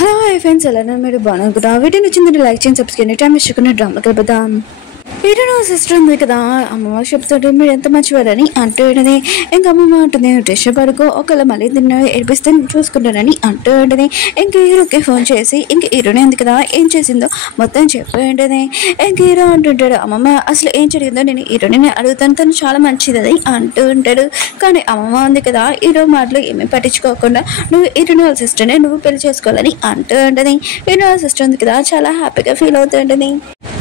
Hello hi friends, ఎలా మీరు బాగున్నారా? వీడియో నచ్చిందంటే లైక్ చేయండి, సబ్స్క్రైబ్ చేయండి. మిస్టేక్ డ్రామా కలుపుదాం. వీడు నా సిస్టర్ ఉంది కదా, అమ్మమ్మ చెప్తాడు మీరు ఎంత మంచివారని అంటూంటది. ఇంక అమ్మమ్మ అంటుంది టెన్షన్ పడుకో, ఒకవేళ మళ్ళీ తిన్న ఏడిపిస్తే చూసుకుంటానని అంటూంటది. ఇంక హీరోకి ఫోన్ చేసి ఇంక హీరోనే ఉంది కదా ఏం చేసిందో మొత్తం చెప్పేంటది. ఇంక హీరో అంటుంటాడు అమ్మమ్మ అసలు ఏం జరిగిందో నేను హీరోని అడుగుతాను, తను చాలా మంచిదని అంటూ ఉంటాడు. కానీ అమ్మమ్మ ఉంది కదా హీరో మాటలు ఏమీ పట్టించుకోకుండా నువ్వు హీరోని వాళ్ళ సిస్టర్నే నువ్వు పెళ్లి చేసుకోవాలని అంటూ ఉంటుంది. హీరో వాళ్ళ సిస్టర్ ఉంది కదా చాలా హ్యాపీగా ఫీల్ అవుతూ ఉంటుంది.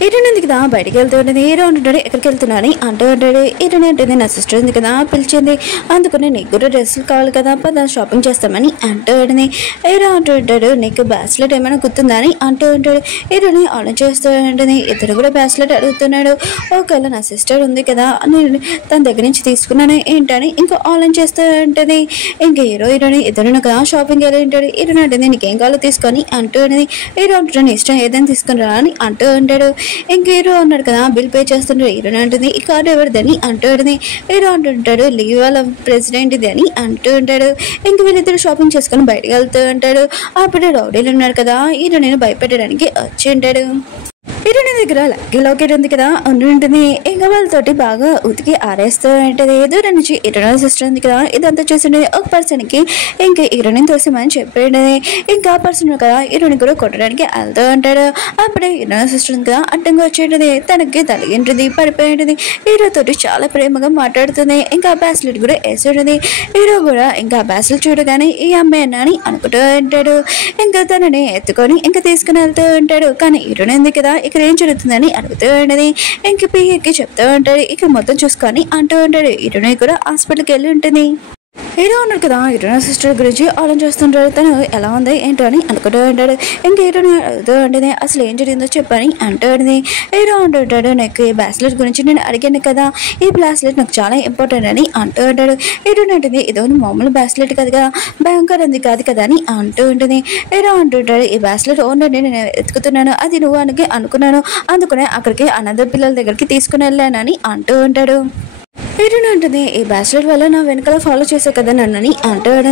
హీరోని ఉంది కదా బయటికి వెళ్తూ ఉంటుంది. హీరో అంటుంటాడు ఎక్కడికి వెళ్తున్నాను అంటూ ఉంటాడు. హీరోని ఉంటుంది నా సిస్టర్ ఉంది కదా పిలిచింది, అందుకని నీకు కూడా డ్రెస్సులు కావాలి కదా పద షాపింగ్ చేస్తామని అంటూ ఉంటుంది. హీరో అంటూ ఉంటాడు నీకు బ్రాస్లెట్ ఏమైనా గుర్తుందా అని అంటూ ఉంటాడు. హీరోని ఆలోచిస్తూ ఉంటుంది. ఇద్దరు కూడా బ్రాస్లెట్ అడుగుతున్నాడు. ఒకవేళ నా సిస్టర్ ఉంది కదా నేను తన దగ్గర నుంచి తీసుకున్నాను ఏంటని ఇంకా ఆలోచన చేస్తూ ఉంటుంది. ఇంకా హీరోని ఇద్దరు కదా షాపింగ్ వెళ్ళి ఉంటాడు. హీరోని అంటే నీకేం కావాలో తీసుకొని అంటూ ఉంటుంది. హీరో అంటుంటాడు ఇష్టం ఏదైనా తీసుకుని రా అని అంటూ ఉంటాడు. ఇంక హీరో అన్నాడు కదా బిల్ పే చేస్తుంటాడు. హీరోని అంటుంది ఈ కార్డు ఎవరిదని అంటూ ఉంటుంది. హీరో అంటుంటాడు లీవ్ వాళ్ళ ప్రెసిడెంట్ ఇది అని అంటూ ఉంటాడు. ఇంక వీళ్ళిద్దరు షాపింగ్ చేసుకొని బయటకు వెళ్తూ ఉంటాడు. అప్పుడు రౌడీలు ఉన్నారు కదా హీరో నేను భయపెట్టడానికి వచ్చి ఉంటాడు. హీరోని దగ్గర లక్కీ లాకెట్ ఉంది కదా ఉంటుంది. ఇంకా వాళ్ళతోటి బాగా ఉతికి ఆరేస్తూ ఉంటుంది. దూరం నుంచి హీరోని సిస్టర్ ఉంది కదా ఇదంతా చూసిండే ఒక పర్సన్ కి ఇంకా హీరోని తోసిమని చెప్పేది. ఇంకా ఆ పర్సన్ కదా హీరోని కూడా కొట్టడానికి వెళ్తూ ఉంటాడు. అప్పుడే హీరోని సిస్టర్ ఉంది కదా అడ్డంగా వచ్చేటది, తనకి తలిగింటుంది, పడిపోయి ఉంటుంది. హీరో తోటి చాలా ప్రేమగా మాట్లాడుతుంది. ఇంకా బ్రాస్లెట్ కూడా వేసేది. హీరో కూడా ఇంకా బ్రాస్లెట్ చూడగానే ఈ అమ్మాయి అని అనుకుంటూ ఉంటాడు. ఇంకా తనని ఎత్తుకొని ఇంకా తీసుకుని వెళ్తూ ఉంటాడు. కానీ హీరోని ఉంది కదా ఇక్కడ ఏం జరుగుతుందని అడుగుతూ ఉండేది. ఇంక పిఎకి చెప్తూ ఉంటాడు ఇక్కడ మొత్తం చూసుకొని అంటూ ఉంటాడు. హీరోని కూడా హాస్పిటల్కి వెళ్ళి ఉంటుంది. హీరో ఉన్నాడు కదా హీరోని సిస్టర్ గురించి ఆలోచిస్తుంటాడు. తను ఎలా ఉంది ఏంటో అని అనుకుంటూ ఉంటాడు. ఇంక హీరోని అడుగుతూ ఉంటుంది అసలు ఏం జరిగిందో చెప్పని అంటూ ఉంటుంది. హీరో అంటుంటాడు నాకు ఈ బ్రాస్లెట్ గురించి నేను అడిగాను కదా, ఈ బ్రాస్లెట్ నాకు చాలా ఇంపార్టెంట్ అని అంటూ ఉంటాడు. హీరోని అంటుంది ఇదో మామూలు బ్రాస్లెట్ కాదు కదా, భయంకర ఉంది కాదు కదా అని అంటూ ఉంటుంది. హీరో అంటుంటాడు ఈ బ్రాస్లెట్ ఓనర్ నేను ఎత్తుకుతున్నాను, అది నువ్వు అని అనుకున్నాను, అందుకనే అక్కడికి అనాథ పిల్లల దగ్గరికి తీసుకుని వెళ్ళానని అంటూ ఉంటాడు. హీరోని ఉంటుంది ఈ బ్రాస్లెట్ వల్ల నా వెనకాల ఫాలో చేసే కదా నన్నని అంటాడు.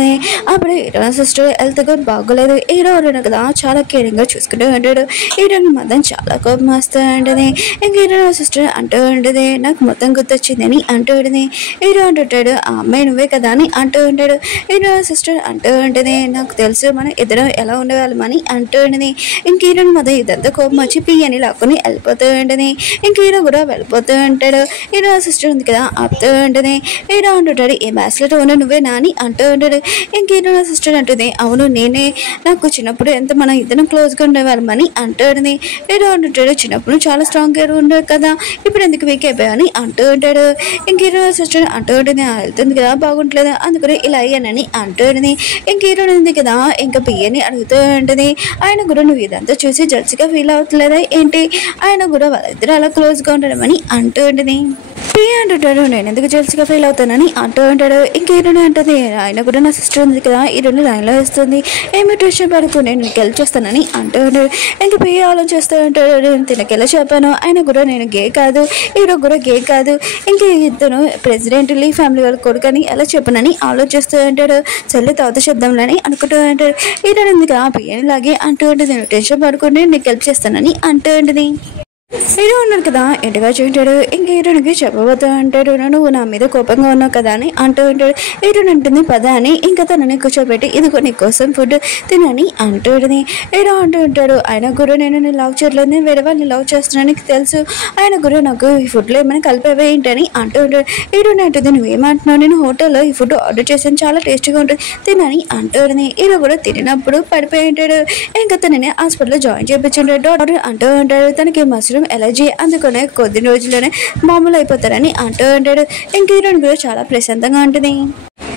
అప్పుడు హీరోని సిస్టర్ హెల్త్గా బాగోలేదు. హీరో కదా చాలా కేరింగ్గా చూసుకుంటూ ఉంటాడు. హీరోని మొత్తం చాలా కోపం వస్తూ ఉంటుంది. ఇంక హీరోని సిస్టర్ అంటూ ఉంటుంది నాకు మొత్తం గుర్తొచ్చిందని అంటూ ఉంటుంది. హీరో అంటుంటాడు ఆ అమ్మాయి నువ్వే కదా అని అంటూ ఉంటాడు. హీరోని సిస్టర్ అంటూ ఉంటుంది నాకు తెలుసు మనం ఇద్దరం ఎలా ఉండేవాళ్ళమని అంటూ ఉంటుంది. ఇంక హీరోని మొత్తం ఇదంతా కోపం వచ్చి పియ్యని లాక్కుని వెళ్ళిపోతూ ఉంటుంది. ఇంక హీరో కూడా వెళ్ళిపోతూ ఉంటాడు. హీరో సిస్టర్ ఉంది కదా ఆపుతూ ఉంటుంది. హీరో అంటుంటాడు ఈ బ్రాస్లెట్ అవును నువ్వే నాని అంటూ ఉంటాడు. ఇంక హీరో సిస్టర్ అంటుంది అవును నేనే, నాకు చిన్నప్పుడు ఎంత మనం ఇద్దరం క్లోజ్గా ఉండేవాళ్ళమని అంటూ ఉంటుంది. హీరో అంటుంటాడు చిన్నప్పుడు చాలా స్ట్రాంగ్గా ఉండేది కదా, ఇప్పుడు ఎందుకు వీక్ అయిపోయావని అంటూ ఉంటాడు. ఇంక హీరో సిస్టర్ అంటూ ఉంటుంది వెళ్తుంది కదా బాగుంటలేదు అందుకని ఇలా అయ్యానని అంటూ ఉంటుంది. ఇంక హీరో ఉంది కదా ఇంకా పియ్యని అడుగుతూ ఉంటుంది ఆయన కూడా నువ్వు ఇదంతా చూసి జడ్జిగా ఫీల్ అవుతలేదా ఏంటి, ఆయన కూడా వాళ్ళిద్దరు అలా క్లోజ్గా ఉండడమని అంటూ ఉంటుంది. పియ్య అంటుంటాడు నేను ఎందుకు జెల్స్గా ఫీల్ అవుతానని అంటూ ఉంటాడు. ఇంక హీరోని అంటుంది ఆయన కూడా నా సిస్టర్ ఉంది కదా హీరోని లైన్లో వేస్తుంది, ఏమి టెన్షన్ పడుకు నేను నీకు హెల్ప్ చేస్తానని అంటూ ఉంటాడు. ఇంక పియ్య ఆలోచిస్తూ ఉంటాడు నేను తినకెలా చెప్పాను, ఆయన కూడా నేను గే కాదు హీరో కూడా గే కాదు, ఇంక ఇతను ప్రెసిడెంట్ లీ ఫ్యామిలీ వాళ్ళ కొడుకని ఎలా చెప్పనని ఆలోచిస్తూ ఉంటాడు. చెల్లి తర్వాత శబ్దంలని అనుకుంటూ ఉంటాడు. హీరోని ఉంది కదా పియ్యని లాగే అంటూ ఉంటుంది నేను టెన్షన్ పడుకుంటే నీకు హెల్ప్ చేస్తానని అంటూ ఉంటుంది. హీరో ఉన్నాడు కదా ఇంటిగా చూంటాడు. ఇంక హీరోనికి చెప్పబోతూ అంటాడు నువ్వు నా మీద కోపంగా ఉన్నావు కదా అని అంటూ ఉంటాడు. హీరోని అంటుంది పద అని ఇంకా తనని కూర్చోబెట్టి ఇదిగో నీ కోసం ఫుడ్ తినని అంటూ ఉంటుంది. హీరో అంటూ ఉంటాడు ఆయన కూడా నేను లవ్ చేయట్లేదు, నేను వేరే వాళ్ళని లవ్ చేస్తున్నాను నీకు తెలుసు, ఆయన కూడా నాకు ఈ ఫుడ్లో ఏమైనా కలిపేవే ఏంటని అంటూ ఉంటాడు. హీరోని అంటుంది నువ్వేమంటున్నావు, నేను హోటల్లో ఈ ఫుడ్ ఆర్డర్ చేశాను చాలా టేస్టీగా ఉంటుంది తినని అంటూ ఉంటుంది. హీరో కూడా తినప్పుడు పడిపోయి ఉంటాడు. ఇంకా తనని హాస్పిటల్లో జాయిన్ చేయించుంటాడు. డాక్టర్ అంటూ ఉంటాడు తనకి మసలు ఎలర్జీ అందుకనే కొద్ది రోజుల్లోనే మామూలు అయిపోతారని అంటూ ఉంటాడు. ఇంక హీరోని కూడా చాలా ప్రశాంతంగా ఉంటుంది.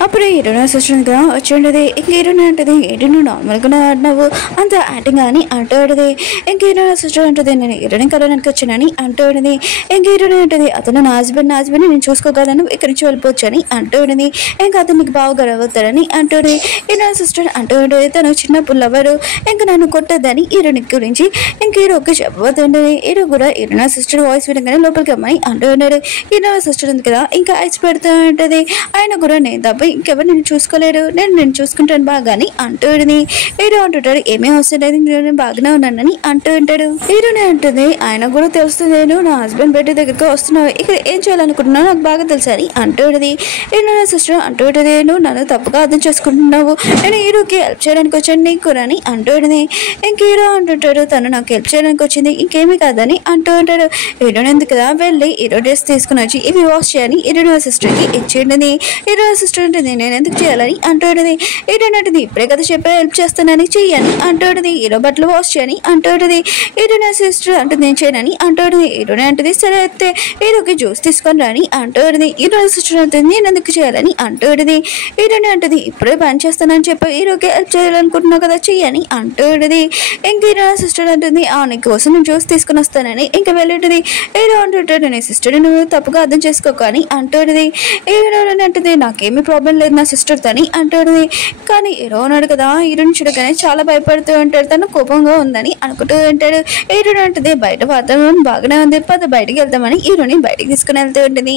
అప్పుడే హీరోని సిస్టర్ కదా వచ్చి ఉండేది. ఇంక హీరోని అంటది ఏంటి నువ్వు నార్మల్గా ఆడినావు అంత యాక్టింగ్ అని అంటూ ఉంటుంది. ఇంక హీరోని సిస్టర్ అంటుంది నేను హీరోని కలవడానికి వచ్చానని అంటూ ఉంటుంది. ఇంక హీరోని అంటది అతను నా హస్బెండ్ నేను చూసుకోగలను ఇక్కడి నుంచి వెళ్ళిపోవచ్చు అని అంటూ ఉంటుంది. ఇంకా అతను నీకు బాగా గర్వవుతాడని అంటుంది. హీరోని సిస్టర్ అంటూ ఉంటుంది తను చిన్నప్పుడు లవరు ఇంకా నన్ను కొట్టద్దని హీరోని గురించి ఇంక హీరోకి చెప్పబోతుంటుంది. హీరో కూడా హీరోని సిస్టర్ వాయిస్ వినగానే లోపలికి అమ్మాయి అంటూ ఉన్నాడు. హీరోని సిస్టర్ ఉంది కదా ఇంకా ఐస్ పెడుతూ ఉంటుంది. ఆయన కూడా నేను తప్ప ఇంకెవరు నేను చూసుకోలేరు, నేను చూసుకుంటాను బాగాని అంటూ ఉంటుంది. హీరో అంటుంటాడు ఏమీ అవసరం లేదు, నేను బాగానే ఉన్నానని అంటూ ఉంటాడు. హీరోనే అంటుంది ఆయన కూడా తెలుస్తుంది నువ్వు నా హస్బెండ్ బెడ్ దగ్గరకు వస్తున్నావు, ఇక్కడ ఏం చేయాలనుకుంటున్నావు నాకు బాగా తెలుసు అని అంటూ ఉంటుంది. హీరో నా సిస్టర్ అంటూ ఉంటుంది నువ్వు నన్ను తప్పుగా అర్థం చేసుకుంటున్నావు, నేను హీరోకి హెల్ప్ చేయడానికి వచ్చాను నీకు అని అంటూ ఉంటుంది. ఇంక హీరో అంటుంటాడు తను నాకు హెల్ప్ చేయడానికి వచ్చింది ఇంకేమీ కాదని అంటూ ఉంటాడు. హీరోని ఎందుకు కదా వెళ్ళి హీరో డ్రెస్ తీసుకుని వచ్చి ఇవి వాష్ చేయని హీరో సిస్టర్కి ఇచ్చేయండి. హీరో సిస్టర్ ఉంటుంది నేను ఎందుకు చేయాలని అంటూ ఉంటుంది. హీరో అంటుంది ఇప్పుడే కదా చెప్పే హెల్ప్ చేస్తానని చెయ్యని అంటూ ఉంటుంది. హీరో బట్టలు వాష్ చేయని అంటూ ఉంటుంది. హీరో సిస్టర్ అంటుంది నేను చేయనని అంటూ ఉంటుంది. హీరోనే అంటుంది సరే అయితే హీరోకి జ్యూస్ తీసుకొని రాని అంటూ ఉంటుంది. హీరో సిస్టర్ అంటుంది నేను ఎందుకు చేయాలని అంటూ ఉంటుంది. హీరోనే అంటుంది ఇప్పుడే పని చేస్తానని చెప్పి హీరోకి హెల్ప్ చేయాలనుకుంటున్నావు కదా చెయ్యని అంటూ ఉంటుంది. ఇంక హీరో సిస్టర్ అంటుంది నీకోసం నేను జ్యూస్ తీసుకుని వస్తానని ఇంకా వెళ్ళుంటుంది. హీరో అంటుంటాడు నీ సిస్టర్ నువ్వు తప్పుగా అర్థం చేసుకోకు అని అంటుంది. హీరో అంటుంది నాకేమీ ప్రాబ్లం లేదు నా సిస్టర్తో అని అంటుంది. కానీ హీరో ఉన్నాడు కదా హీరోని చూడగానే చాలా భయపడుతూ ఉంటాడు, తను కోపంగా ఉందని అనుకుంటూ ఉంటాడు. హీరో అంటుంది బయట వాతావరణం బాగానే ఉంది పద బయటికి వెళ్తామని హీరోని బయటికి తీసుకుని వెళ్తూ ఉంటుంది.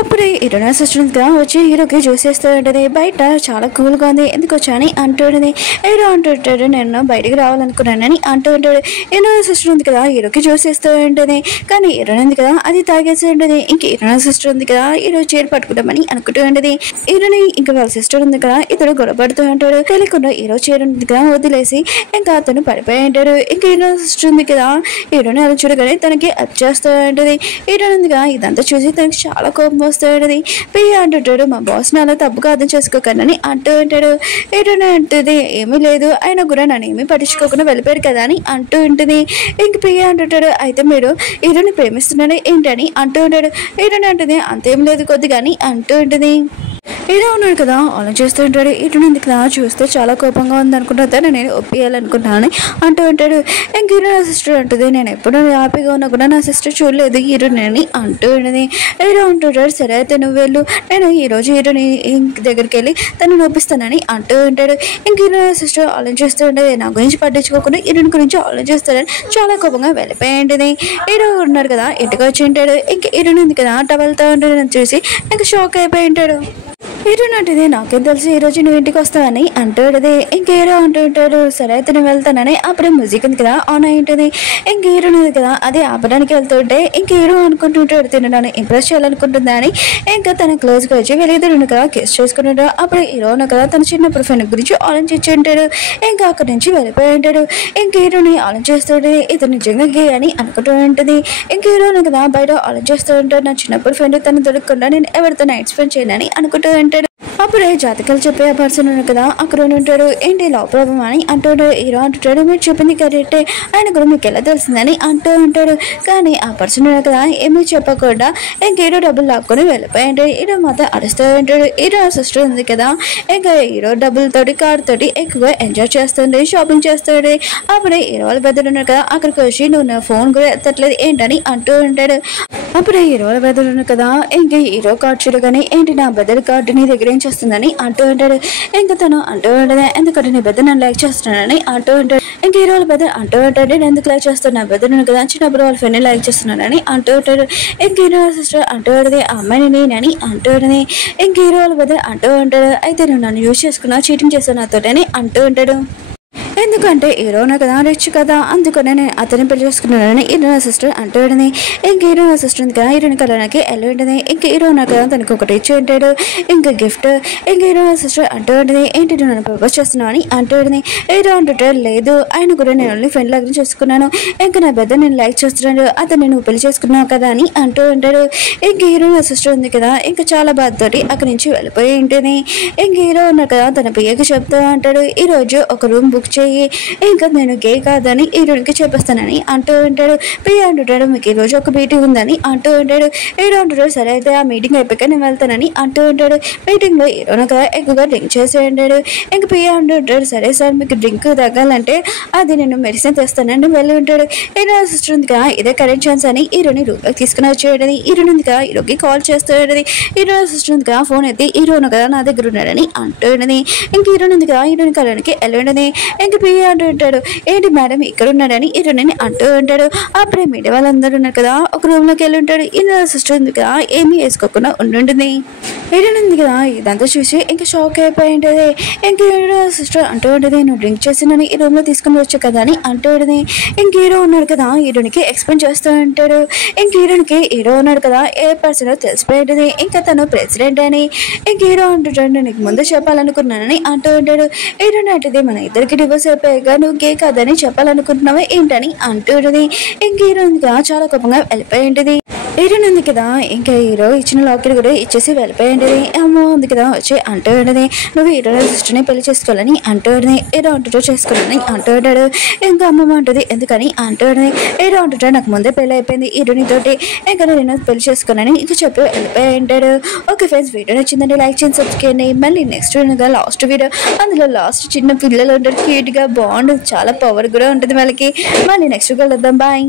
అప్పుడే హీరోనా సిస్టర్గా వచ్చి హీరోకి జ్యూస్ వేస్తూ ఉంటుంది. బయట చాలా కూల్గా ఉంది ఎందుకు వచ్చాని అంటూ ఉంటుంది. హీరో అంటుంటాడు నేను బయటికి రావాలనుకున్నానని అంటూ ఉంటాడు. హీరోనా సిస్టర్ ఉంది కదా హీరోకి జ్యూస్ వేస్తూ ఉంటుంది. కానీ హీరోని ఉంది కదా అది తాగేసి ఉంటుంది. ఇంక హీరోనా సిస్టర్ ఉంది కదా హీరో చీర పట్టుకుంటామని అనుకుంటూ ఉంటుంది. హీరోని ఇంకా వాళ్ళ సిస్టర్ ఉంది కదా ఇతడు గొడవ పడుతూ ఉంటాడు. తెలియకుండా హీరో చీర ఉంది కదా వదిలేసి ఇంకా అతను పడిపోయి ఉంటాడు. ఇంకా హీరో సిస్టర్ ఉంది కదా హీరోని అలా చూడగానే తనకి హెల్ప్ చేస్తూ ఉంటుంది. హీరో ఉంది కదా ఇదంతా చూసి తనకి చాలా కోపం వస్తాడు. పియ్య అంటుంటాడు మా బాస్ని అలా తప్పుగా అర్థం చేసుకోకనని అంటూ ఉంటాడు. హీరోనే అంటుంది ఏమీ లేదు అయినా కూడా నన్ను ఏమీ పట్టించుకోకుండా వెళ్ళిపోయారు కదా అని అంటూ ఉంటుంది. ఇంక పియ్య అంటుంటాడు అయితే మీరు హీరోని ప్రేమిస్తున్నాడు ఏంటని అంటూ ఉంటాడు. హీరోని అంటుంది అంతేం లేదు కొద్దిగాని అంటూ ఉంటుంది. హీరో ఉన్నాడు కదా ఆలోచిస్తూ ఉంటాడు. హీరోని ఎందుకు కదా చూస్తే చాలా కోపంగా ఉంది అనుకుంటా తను నేను ఒప్పియాలనుకుంటున్నాను అంటూ ఉంటాడు. ఇంక హీరో నా సిస్టర్ అంటుంది నేను ఎప్పుడు హ్యాపీగా ఉన్నా కూడా నా సిస్టర్ చూడలేదు హీరోని అంటూ ఉంటుంది. హీరో అంటుంటాడు సరే అయితే నువ్వు వెళ్ళు నేను ఈరోజు హీరోని దగ్గరికి వెళ్ళి తను నొప్పిస్తానని అంటూ ఉంటాడు. ఇంక హీరో నా సిస్టర్ ఆలోచిస్తూ ఉంటుంది నా గురించి పట్టించుకోకుండా హీరోని గురించి ఆలోచిస్తాడని చాలా కోపంగా వెళ్ళిపోయి ఉంటుంది. హీరో ఉన్నాడు కదా ఇంటికి వచ్చి ఉంటాడు. ఇంక హీరోని ఉంది కదా టవల్తో ఉంటాడు చూసి ఇంకా షాక్ అయిపోయి ఉంటాడు. హీరో అంటుంది నాకేం తెలుసు ఈరోజు నువ్వు ఇంటికి వస్తావని అంటుంటది. ఇంక హీరో అంటుంటాడు సరే అయితే నేను వెళ్తానని అప్పుడే మ్యూజిక్ ఉంది కదా ఆన్ అయి ఉంటుంది. ఇంక హీరో ఉంది కదా అది ఆపడానికి వెళ్తుంటే ఇంక హీరో అనుకుంటుంటాడు తినడాన్ని ఇంప్రెస్ చేయాలనుకుంటుందా అని ఇంకా తన క్లోజ్గా వచ్చి వెళ్ళిద్దరు కదా కిస్ చేసుకుంటాడు. అప్పుడు హీరో కదా తన చిన్నప్పుడు ఫ్రెండ్ గురించి ఆలోచించి ఉంటాడు. ఇంకా అక్కడి నుంచి వెళ్ళిపోయి ఉంటాడు. ఇంక హీరోని ఆలోచిస్తాడు ఇతను నిజంగా గే అని అనుకుంటూ ఉంటుంది. ఇంక హీరోని కదా బయట ఆలోచిస్తూ ఉంటాడు నా చిన్నప్పుడు ఫ్రెండ్ తను దొరకకుండా నేను ఎవరితో నైట్ స్పెండ్ చేయనని అనుకుంటూ ఉంటాడు. అప్పుడే జాతకాలు చెప్పే ఆ పర్సన్ ఉన్నాడు కదా అక్కడ ఉంటాడు. ఏంటి లవ్ ప్రాబ్లం అని అంటాడు. హీరో అంటుంటాడు మీరు చెప్పింది కరెక్టే ఆయన కూడా మీకు ఎలా తెలిసిందని అంటూ ఉంటాడు. కానీ ఆ పర్సన్ ఉన్నాడు కదా ఏమీ చెప్పకుండా ఇంక హీరో డబ్బులు లాక్కొని వెళ్ళిపోయి ఉంటాడు. హీరో మాత్రం అరుస్తూ ఉంటాడు. హీరో సిస్టర్ ఉంది కదా ఇంకా హీరో డబ్బులతోటి కార్ తోటి ఎక్కువగా ఎంజాయ్ చేస్తుండే షాపింగ్ చేస్తాడు. అప్పుడే హీరో వాళ్ళ బెదర్ ఉన్నాడు కదా అక్కడికి వచ్చి నువ్వు నా ఫోన్ కూడా ఎత్తట్లేదు ఏంటని అంటూ ఉంటాడు. అప్పుడే హీరో వాళ్ళ బెదర్ ఉన్నాడు కదా ఇంక హీరో కార్డు చూడగానే ఏంటి నా బెదర్ కార్డు నీ దగ్గర ఏం చేస్తుందని అంటూ ఉంటాడు. ఇంకా తను అంటూ ఉంటుంది ఎందుకంటే నీ బెదర్ నన్ను లైక్ చేస్తున్నానని అంటూ ఉంటాడు. ఇంక హీరో వాళ్ళ బెదర్ అంటూ ఉంటాడు నేను ఎందుకు లైక్ చేస్తాను నా బెదర్ ఉన్నాడు కదా చిన్నప్పుడు వాళ్ళ ఫ్రెండ్ లైక్ చేస్తున్నానని అంటూ ఉంటాడు. ఇంక హీరో సిస్టర్ అంటూ ఉంటుంది ఆ అమ్మాయిని నేనని అంటూ ఉంటుంది. ఇంక హీరో వాళ్ళ బెదర్ అంటూ ఉంటాడు అయితే నువ్వు నన్ను యూజ్ చేసుకున్నా చీటింగ్ చేస్తావు నాతోటని అంటూ ఉంటాడు. ఎందుకంటే హీరోనే కదా రిచ్ కదా అందుకనే నేను అతన్ని పెళ్లి చేసుకున్నానని హీరో సిస్టర్ అంటూ ఉంటుంది. ఇంక హీరో సిస్టర్ ఉంది కదా హీరోని కలడానికి వెళ్ళి ఉంటుంది. ఇంక హీరో కదా తనకు ఒకటి ఇచ్చి ఉంటాడు ఇంకా గిఫ్ట్. ఇంక హీరో సిస్టర్ అంటూ ఉంటుంది ఏంటి నువ్వు నన్ను ప్రపోజ్ చేస్తున్నావు అని అంటూ ఉంటుంది. హీరో అంటుంటాడు లేదు ఆయన కూడా నేను ఓన్లీ ఫ్రెండ్ లాగా చూసుకున్నాను ఇంకా నా పెద్ద నేను లైక్ చేస్తున్నాడు అతను నువ్వు పెళ్లి చేసుకున్నావు కదా అని అంటూ ఉంటాడు. ఇంక హీరో సిస్టర్ ఉంది కదా ఇంకా చాలా బాధతోటి అక్కడి నుంచి వెళ్ళిపోయి ఉంటుంది. ఇంక హీరో ఉన్నాడు కదా తన పియ్యకి చెప్తూ అంటాడు ఈరోజు ఒక రూమ్ బుక్ చేయి ఇంకా నేను గే కాదని హీరోనికి చెప్పేస్తానని అంటూ ఉంటాడు. పియ్య అంటుంటాడు మీకు ఈ రోజు ఒక మీటింగ్ ఉందని అంటూ ఉంటాడు. హీరో అంటుంటాడు సరే అయితే ఆ మీటింగ్ అయిపోయాక నేను వెళ్తానని అంటూ ఉంటాడు. మీటింగ్ లో హీరోను కదా ఎక్కువగా డ్రింక్ చేసి ఉంటాడు. ఇంక పియ్య అంటుంటాడు సరే సార్ మీకు డ్రింక్ తగ్గాలంటే అది నేను మెడిసిన్ తెస్తానని వెళ్ళి ఉంటాడు. హీరో సిస్టర్ ఉంది కదా ఇదే కరెంట్ ఛాన్స్ అని హీరోని రూమ్లోకి తీసుకుని వచ్చేయడది. హీరోని ఉంది కదా హీరోకి కాల్ చేస్తూ ఉండేది. హీరో సిస్టర్ ఉంది కదా ఫోన్ ఎత్తి హీరోను కదా నా దగ్గర ఉన్నాడని అంటూ ఉండేది. ఇంక హీరోని ఉంది కదా హీరోని కలడానికి వెళ్ళి ఉండేది. ఇంక ఇంక పియ్య అంటూ ఉంటాడు. ఏంటి మేడం ఇక్కడ ఉన్నాడని హీరోయిన్ అంటూ ఉంటాడు. అప్పుడే మీడియా వాళ్ళందరూ ఉన్నారు కదా, ఒక రూమ్ లోకి వెళ్ళి ఉంటాడు. ఇందులో సిస్టర్ ఉంది కదా, ఏమీ వేసుకోకుండా ఉండుంటుంది. హీరోయిన్ ఉంది కదా, ఇదంతా చూసి ఇంకా షాక్ అయిపోయి ఉంటుంది. ఇంక హీరో సిస్టర్ అంటూ ఉంటుంది, నువ్వు డ్రింక్ చేసినని ఈ రూమ్ లో తీసుకుని వచ్చు కదా అని అంటూ ఉంటుంది. ఇంక హీరో ఉన్నాడు కదా, హీరోనికి ఎక్స్ప్లెయిన్ చేస్తూ ఉంటాడు. ఇంక హీరోనికి హీరో ఉన్నాడు కదా, ఏ పర్సన్ తెలిసిపోయి ఉంటుంది. ఇంకా తను ప్రెసిడెంట్ అని. ఇంక హీరో అంటుంటాడు, నీకు ముందు చెప్పాలనుకున్నానని అంటూ ఉంటాడు. హీరోయిన్ అంటుంది, మన ఇద్దరికి డివోర్స్ అయిపోయాక నువ్వు గే కాదని చెప్పాలనుకుంటున్నావా ఏంటని అంటూ ఉంటుంది. ఇంక హీరో కదా చాలా కోపంగా వెళ్ళిపోయి ఉంటుంది. హీరోయిన్ ఉంది కదా, ఇంకా హీరో ఇచ్చిన లాకెట్ కూడా ఇచ్చేసి వెళ్ళిపోయి ఉంటుంది. అమ్మ ఉంది కదా వచ్చి అంటూ ఉంటుంది, నువ్వు హీరో సిస్టర్ని పెళ్లి చేసుకోవాలని అంటూ ఉంటుంది. హీరో అంటుంటో చేసుకోవాలని అంటూ ఉంటాడు. ఇంకా అమ్మమ్మ అంటుంది, ఎందుకని అంటూ ఉంటుంది. హీరో అంటుంటా, నాకు ముందే పెళ్లి అయిపోయింది హీరోయిన్ తోటి, ఇంకా నేను పెళ్లి చేసుకోవాలని ఇంకా చెప్పి వెళ్ళిపోయి ఉంటాడు. ఓకే ఫ్రెండ్స్, వీడియో నచ్చిందండి లైక్ చేయండి, సబ్స్క్రైబ్ చేయండి. మళ్ళీ నెక్స్ట్ వీడియో లాస్ట్ వీడియో, అందులో లాస్ట్ చిన్న పిల్లలు ఉంటారు, క్యూట్ గా బాగుంటుంది, చాలా పవర్ కూడా ఉంటుంది వాళ్ళకి. మళ్ళీ నెక్స్ట్ కలుద్దాం, బాయ్.